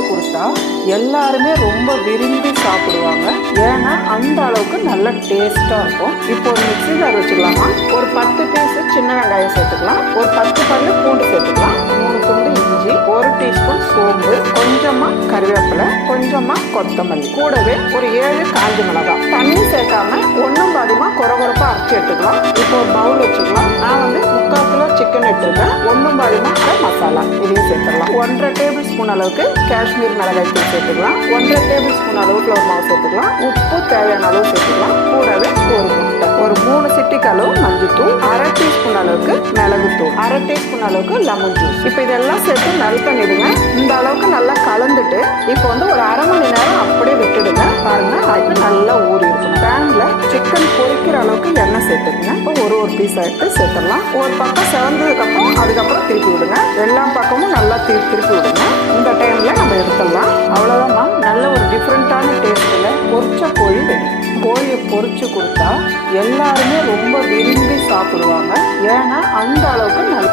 பொரிச்சு கொடுத்தா எல்லாருமே ரொம்ப விரும்பி சாப்பிடுவாங்க. ஏன்னா அந்த அளவுக்கு நல்ல டேஸ்டா இருக்கும். இப்போ ஒரு மிக்ஸி ஜார் வச்சுக்கலாமா, ஒரு 10 பீஸ் சின்ன வெங்காயம் சேர்த்துக்கலாம், ஒரு 10 பல்லு பூண்டு சேர்த்துக்கலாம், 3 துண்டு இஞ்சி, 1 டீஸ்பூன் சோம்பு, கொஞ்சமா கருவேப்பிலை, கொஞ்சமா கொத்தமல்லி, கூடவே ஒரு 7 காஞ்ச மிளகாய். தண்ணி சேர்க்காம ஒன்றும் பாதிமா கொரகொரப்பா அரைச்சி எடுத்துக்கலாம். இப்போ ஒரு பவுல் வச்சுக்கலாம். நான் 3/4 கிலோ சிக்கன் எடுத்துருக்கேன். ஒன்றும் பாதிமா மசாலா இதையும் சேர்த்துக்கலாம். 1.5 டேபிள் ஸ்பூன் அளவுக்கு காஷ்மீர் மிளகாய் தூள் சேர்த்துக்கலாம். 1.5 டேபிள் ஸ்பூன் அளவு ஃப்ளவர் மாவு சேர்த்துக்கலாம். உப்பு தேவையான அளவு சேர்த்துக்கலாம். கூடவே ஒரு முட்டை, ஒரு 3 சிட்டிக்கு அளவு மஞ்சள்தூள், 1/2 டீஸ்பூன் அளவுக்கு மிளகுத்தூள், 1/2 டீஸ்பூன் அளவுக்கு லெமன் ஜூஸ். இப்போ இதெல்லாம் சேர்த்து மெல்ட் பண்ணிடுங்க. இந்த அளவுக்கு நல்லா கலந்துட்டு இப்போ ஒரு 1/2 மணி நேரம் அப்படியே விட்டுடுங்க. பாருங்க, அது நல்லா ஊறி இருக்கும். பேன்ல சிக்கன் பொரிக்கிற அளவுக்கு எண்ணெய் சேர்த்துடுங்க. இப்போ ஒரு பீஸ் எடுத்து சேர்த்துடலாம். ஒரு பக்கம் செவந்ததுக்கு அப்புறம் அதுக்கப்புறம் திருப்பி விடுங்க. எல்லா பக்கமும் நல்லா திருப்பி விடுங்க. இந்த டைம்ல நம்ம எடுத்துடலாம். அவ்வளவுதான், நல்ல ஒரு டிஃப்ரெண்டான டேஸ்ட்ல பொரிச்ச கோழி ரெடி. கோழியை பொரிச்சு கொடுத்தா எல்லாருமே ரொம்ப விரும்பி சாப்பிடுவாங்க. ஏன்னா அந்த அளவுக்கு நல்ல